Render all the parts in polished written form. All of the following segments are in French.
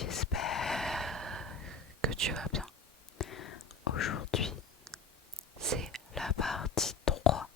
J'espère que tu vas bien. Aujourd'hui, c'est la partie 3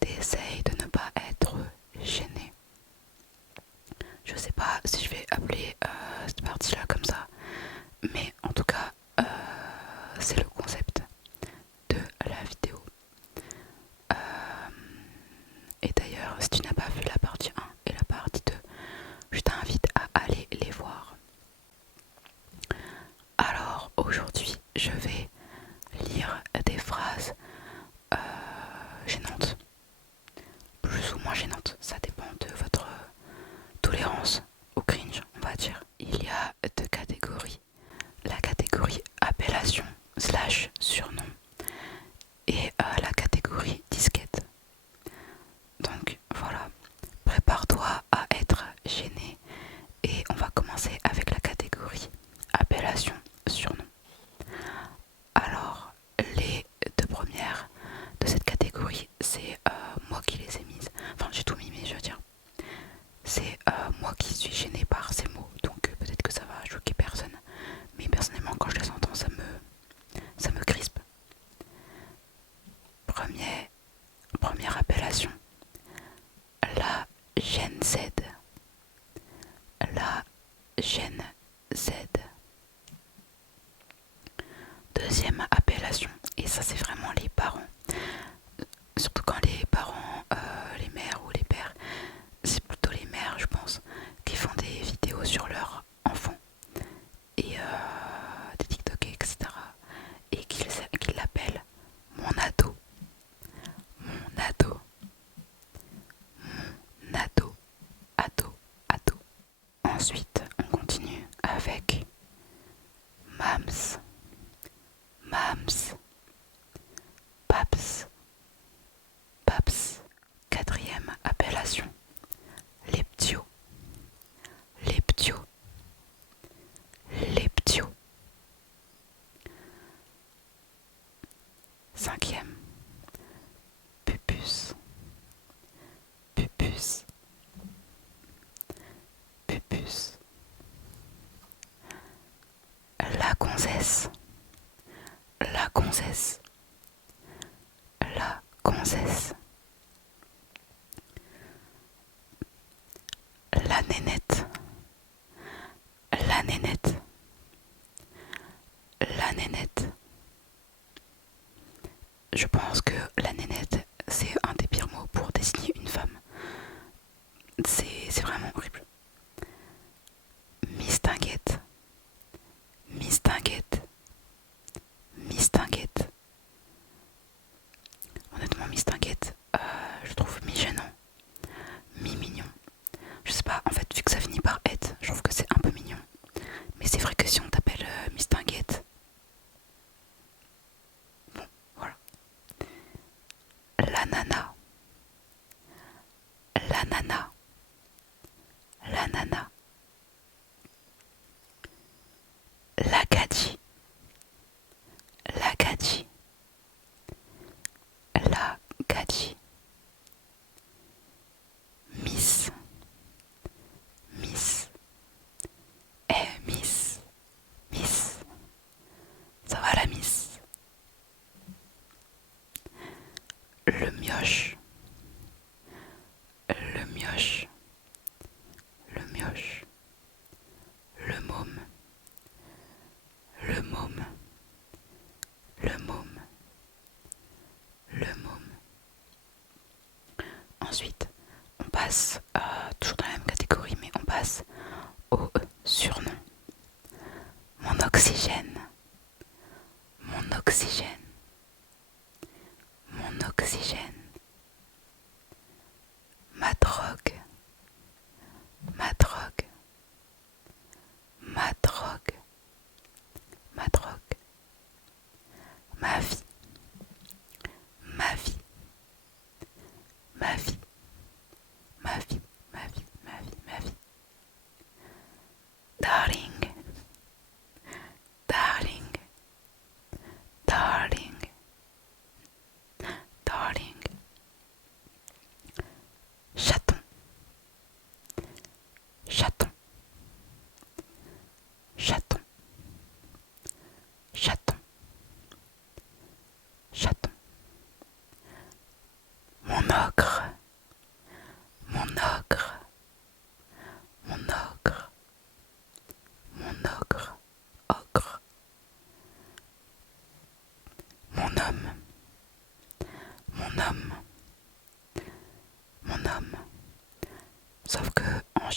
d'essaye de ne pas être gêné. Je sais pas si je vais appeler cette partie-là comme ça, mais en tout cas, c'est le concept de la vidéo. Euh, et d'ailleurs, si tu n'as pas vu la partie 1 et la partie 2, je t'invite à aller les voir. Alors aujourd'hui, je vais lire des phrases gênantes, plus ou moins gênantes, ça dépend de votre tolérance au cringe, on va dire. Il y a deux catégories, la catégorie appellation slash surnom et la catégorie disquette. Donc voilà, prépare-toi à être gêné et on va commencer avec la catégorie appellation surnom. Alors, les deux premières de cette catégorie, c'est moi qui les ai mises. Enfin, j'ai tout mimé, je veux dire. C'est moi qui suis gênée par ces mots, donc peut-être que ça va choquer personne. Mais personnellement, quand je les entends, ça me crispe. Première appellation, la gêne Z. La gêne Z. Deuxième appellation, et ça c'est vraiment les parents. Surtout quand les parents, les mères ou les pères, c'est plutôt les mères je pense, qui font des vidéos sur leurs enfants et des TikTok etc. Et qui l'appellent mon ado, mon ado, mon ado, ado, ado. Ensuite on continue avec mams, mams, paps, paps. Quatrième appellation, leptio, leptio, leptio. Cinquième, pupus, pupus, pupus. La gonzesse, la gonzesse, la gonzesse. La nénette, la nénette, la nénette. Je pense que la nénette, c'est un des pires mots pour désigner une femme. C'est vraiment horrible. Mistinguette, mistinguette, mistinguette. Honnêtement, mistinguette, je trouve mi-gênant, mi-mignon. Je sais pas, en fait, vu que ça finit par être, je trouve que c'est un peu mignon. Mais c'est vrai que si on t'appelle mistinguette, bon, voilà. La nana, la nana, la nana. La gadji, la gadji, la gadji. Miss, miss, miss, miss. Ça va la miss. Le mioche, le mioche, le mioche. Le môme, le môme, le môme, le môme. Ensuite, on passe, toujours dans la même catégorie, mais on passe au surnom. Mon oxygène, mon oxygène, mon oxygène. Ma drogue, ma drogue, ma drogue, ma drogue. Ma vie, ma vie, ma vie, ma vie, ma vie, ma vie, ma vie. Darling, darling, darling, darling.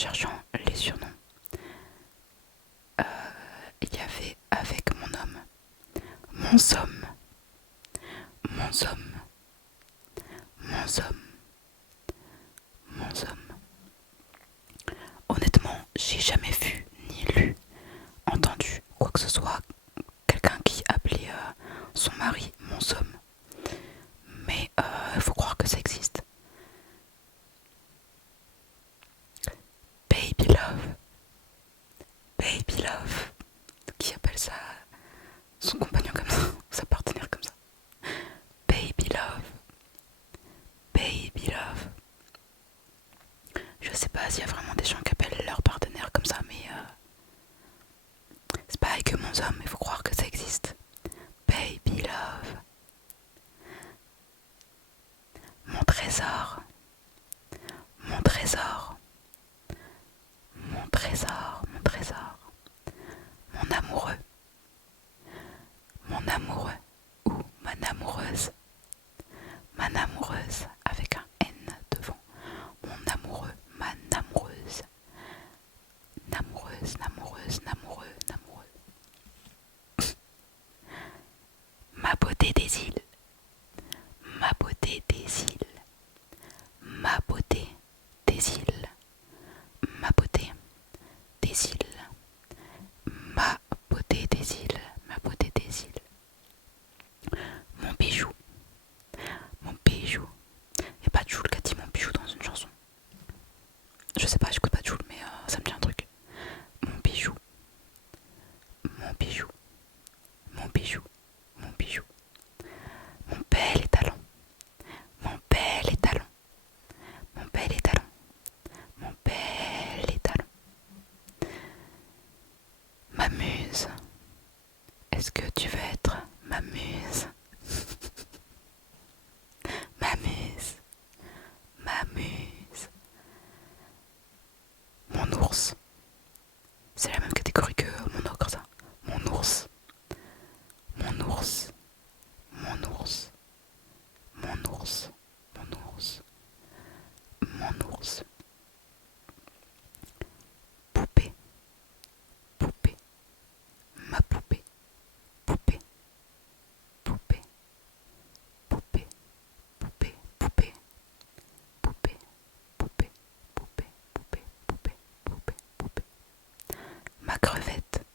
cherchant les surnoms, il y avait avec mon homme, mon somme, mon somme, mon somme, mon somme. Honnêtement, j'ai jamais vu, ni lu, entendu quoi que ce soit, quelqu'un qui appelait son mari mon somme. Mais il faut croire que ça existe. Baby love. Baby love. Qui appelle ça son compagnon comme ça, sa partenaire comme ça. Baby love. Baby love. Je sais pas s'il y a vraiment des gens qui appellent leur partenaire comme ça, mais c'est pareil que mon homme, il faut croire que ça existe. Baby love. Mon trésor. Mon trésor. Mon trésor. Mon trésor. Mon amoureux. Mon amoureux ou mon amoureuse. Ma amoureuse avec un N devant. Mon amoureux, ma amoureuse. Namoureuse, namoureuse, namoureux, namoureux. Ma beauté des îles. Ma beauté des îles. Ma beauté des îles. Ma beauté des îles. Ma beauté des îles. Ma beauté des îles. Mon bijou. Mon bijou. Il n'y a pas de Jul qui a dit mon bijou dans une chanson. Je sais pas, j'écoute pas de Jul, mais ça me dit un truc. Mon bijou. Mon bijou. Mon bijou. Mon bijou. Mon bel étalon. Mon bel étalon. Mon bel étalon. Mon bel étalon. Ma muse. Est-ce que tu veux être ma muse? Ma muse. Ma muse. Mon ours. C'est la même catégorie que mon ogre, ça. Mon ours. Mon ours. Mon ours. Mon ours. Mon ours. Mon ours. Poupée. Poupée. Ma poupée. Poupée. Poupée. Poupée. Poupée. Poupée. Poupée. Poupée. Poupée. Poupée. Poupée. Poupée. Poupée. Ma crevette.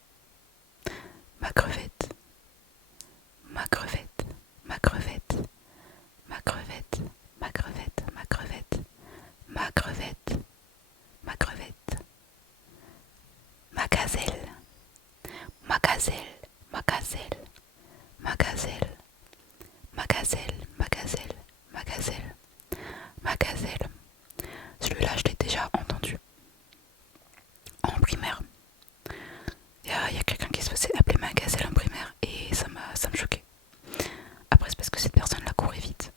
Ma crevette. Ma crevette. Ma crevette. Ma crevette. Ma crevette. Ma crevette. Ma crevette. Ma crevette. Ma gazelle. Ma gazelle. Ma gazelle. Ma gazelle. Ma gazelle. Ma gazelle. Ma gazelle. Ma gazelle. Celui-là, je l'ai déjà entendu en primaire. Il y a quelqu'un qui se faisait appeler ma gazelle en primaire et ça me choquait. Après, c'est parce que cette personne-là courait vite,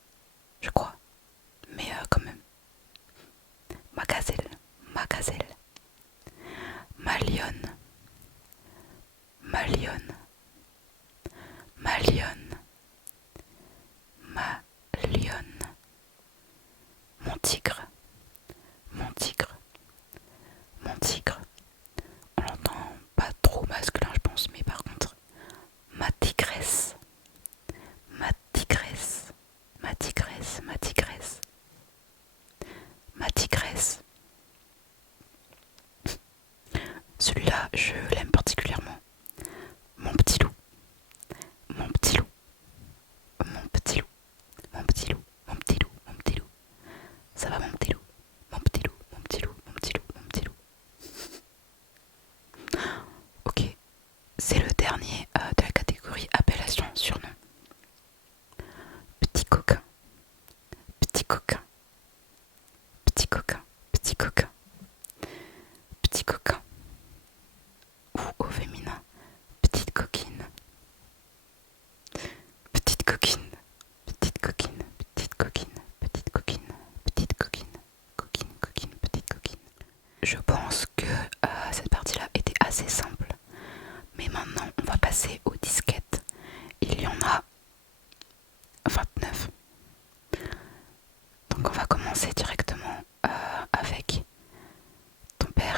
je crois. Mais quand même. Ma gazelle. Ma gazelle. Ma lionne. Ma lionne. Ma lionne. Ma lionne. Mon tigre. Mon tigre. Mon tigre. On l'entend pas trop masculin, je pense, mais par contre, ma tigresse. Ma tigresse. Ma tigresse. Ma tigresse. Ma tigresse. Celui-là, je l'aime particulièrement. Mon petit loup. Mon petit loup. Mon petit loup. Mon petit loup. Mon petit loup. Mon petit loup. Ça va mon petit loup. Mon petit loup. Mon petit loup. Mon petit loup. Mon petit loup. Ok. C'est le dernier de la catégorie appellation surnom. Petit coquin. Petit coquin. Petit coquin. Petit coquin. Petit coquin. Ou au féminin, petite coquine. Petite coquine. Petite coquine. Petite coquine. Petite coquine. Petite coquine. Coquine, coquine, petite coquine. Je pense que cette partie-là était assez simple. Mais maintenant, on va passer aux disquettes. Il y en a 29. Donc on va commencer directement avec ton père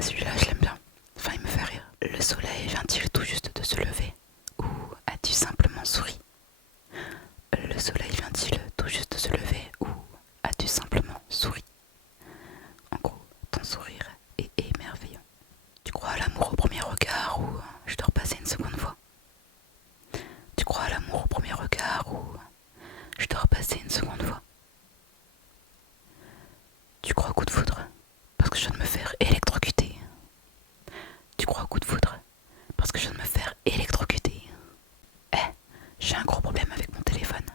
Celui-là, je l'aime bien. Enfin, il me fait rire. Le soleil vient-il tout juste de se lever? Ou as-tu simplement souri? Le soleil vient-il tout juste de se lever? Ou as-tu simplement souri? En gros, ton sourire est émerveillant. Tu crois à l'amour au premier regard ou je dois repasser une seconde fois? Tu crois à l'amour au premier regard ou je dois repasser une seconde fois? Tu crois au coup de foudre parce que je viens de me faire électrocuter? Tu crois au coup de foudre parce que je viens de me faire électrocuter? Eh, j'ai un gros problème avec mon téléphone.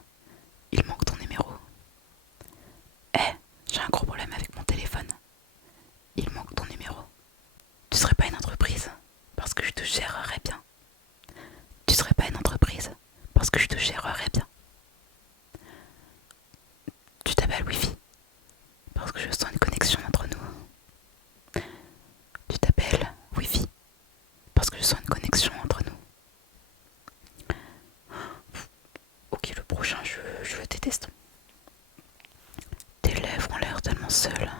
Il manque ton numéro. Eh, j'ai un gros problème avec mon téléphone. Il manque ton numéro. Tu serais pas une entreprise parce que je te gérerais bien. Tu serais pas une entreprise parce que je te gérerais bien. Tu t'appelles Wi-Fi parce que je sens une connexion entre nous. Tu t'appelles Wi-Fi parce que je sens une connexion entre nous. Ok, le prochain, je le déteste. Tes lèvres ont l'air tellement seules.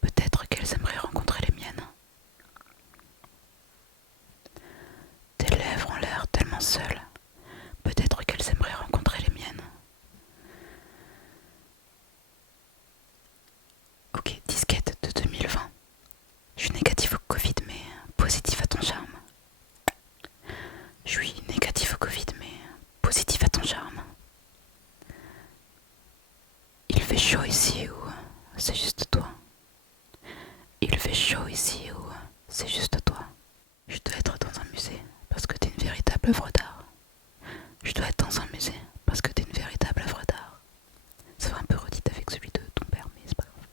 Peut-être qu'elles aimeraient rencontrer les miennes. Tes lèvres ont l'air tellement seules. Peut-être qu'elles aimeraient rencontrer les miennes. Ok, disquette de 2020. Je suis négatif au Covid mais positif à ton charme. Je suis négatif au Covid mais positif à ton charme. Il fait chaud ici ou c'est juste toi? Il fait chaud ici ou c'est juste toi? Je dois être dans un musée parce que t'es une véritable œuvre d'art. Je dois être dans un musée parce que t'es une véritable œuvre d'art. Ça va un peu redite avec celui de ton père mais c'est pas grave.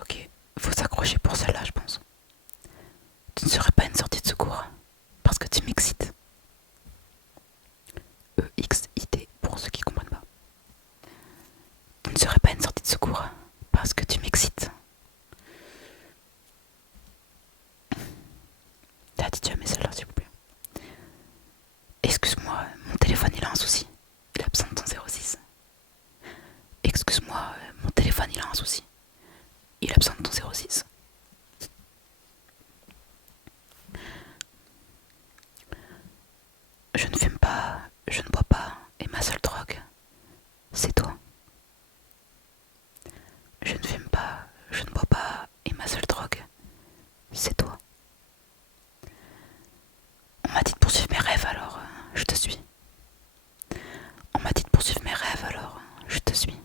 Ok, faut s'accrocher pour celle-là je pense. Tu ne serais pas une sortie de secours parce que tu m'excites. EXIT pour ceux qui comprennent pas. Tu ne serais pas une sortie de secours parce que tu m'excites. T'as dit jamais celle-là s'il vous plaît. Excuse-moi, mon téléphone il a un souci. Il a besoin de ton 06. Excuse-moi, mon téléphone il a un souci. Il a besoin de ton 06. Je ne fume pas, je ne bois pas, et ma seule drogue, c'est toi. Je ne fume pas, je ne bois pas, et ma seule drogue, c'est toi. On m'a dit de poursuivre mes rêves alors je te suis. On m'a dit de poursuivre mes rêves alors je te suis.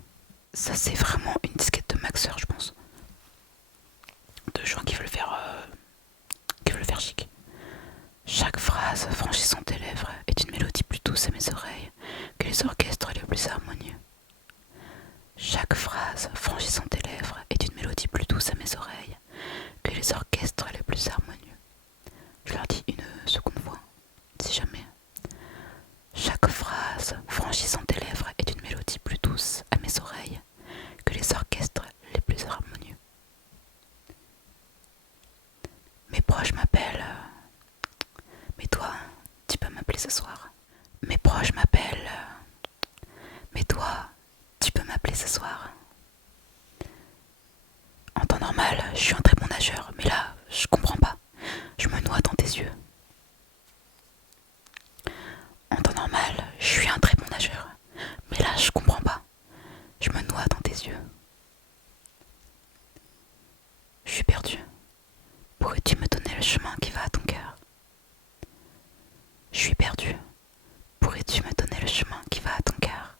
Ça c'est vraiment une disquette de maxeur je pense. De gens qui veulent faire chic. Chaque phrase franchissant tes lèvres est une mélodie plus douce à mes oreilles que les orchestres les plus harmonieux. Chaque phrase franchissant tes lèvres est une mélodie plus douce à mes oreilles que les orchestres les plus harmonieux. Je leur dis une seconde fois, si jamais. Chaque phrase franchissant tes lèvres est une mélodie plus douce à mes oreilles que les orchestres les plus harmonieux. Mes proches m'appellent. Mais toi, tu peux m'appeler ce soir. Mes proches m'appellent. Mais toi, tu peux m'appeler ce soir. En temps normal, je suis un très bon nageur, mais là, je comprends pas. Je me noie dans tes yeux. En temps normal, je suis un très bon nageur, mais là, je comprends pas. Je me noie dans tes yeux. Je suis perdu. Pourrais-tu me donner le chemin qui va à ton cœur? Je suis perdu. Pourrais-tu me donner le chemin qui va à ton cœur?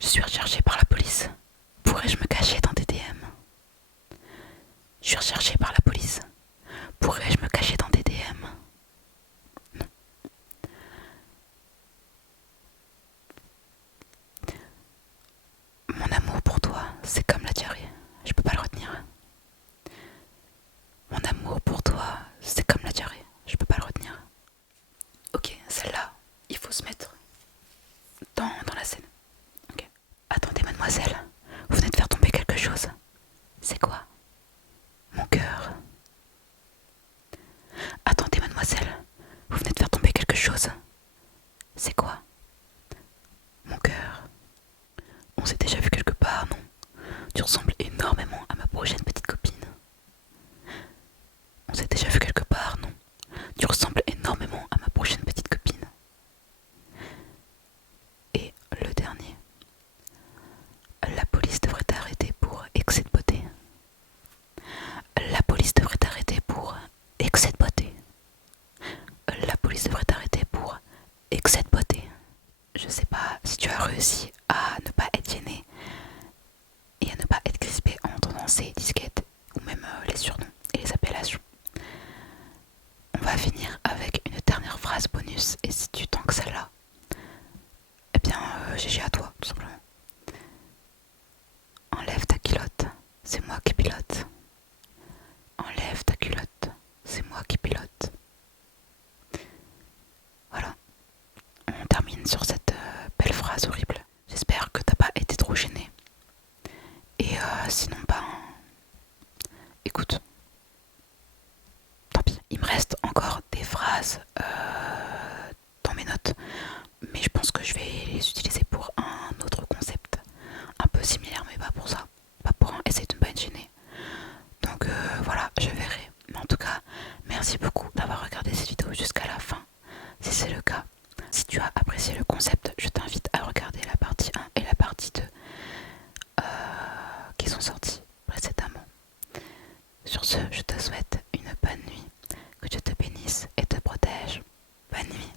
Je suis recherché par la police. Pourrais-je me cacher dans tes DM? Je suis recherché par la police. Pourrais-je me cacher dans tes DM? Non. Mon amour pour toi, c'est comme la diarrhée. Je peux pas le retenir. Mon amour pour toi, c'est comme la diarrhée. Je peux pas le retenir. Ok, celle-là, il faut se mettre dans la scène. Ok. Attendez, mademoiselle, vous venez de faire tomber quelque chose. C'est quoi? Mon cœur. Attendez, mademoiselle, vous venez de faire tomber quelque chose. C'est quoi? Mon cœur. On s'est déjà vu quelque part, non? Tu ressembles énormément à ma prochaine petite copine. On s'est déjà vu quelque part, non? Tu ressembles énormément à ma prochaine petite copine. Et le dernier. La police devrait t'arrêter pour excès de beauté. La police devrait t'arrêter pour excès de beauté. La police devrait t'arrêter pour excès de beauté. Je sais pas si tu as réussi à ne pas être gêné et à ne pas être crispé en entendant ces disquettes ou même les surnoms et les appellations. On va finir avec une dernière phrase bonus et si tu tanques celle-là, eh bien GG à toi tout simplement. Enlève ta culotte, c'est moi qui pilote. Enlève ta culotte, c'est moi qui pilote. Voilà, on termine sur cette belle phrase horrible. J'espère que t'as pas été trop gêné. Et sinon, ben, écoute, tant pis. Il me reste encore des phrases dans mes notes, mais je pense que je vais les utiliser pour un autre concept, un peu similaire, mais pas pour ça, pas pour essayer de ne pas être gêné. Donc voilà, je verrai. Mais en tout cas, merci beaucoup d'avoir regardé cette vidéo jusqu'à la fin. Si c'est le cas, si tu as apprécié le concept, je t'invite à regarder la partie 1 et la partie 2 qui sont sortis précédemment. Sur ce, je te souhaite une bonne nuit, que Dieu te bénisse et te protège. Bonne nuit.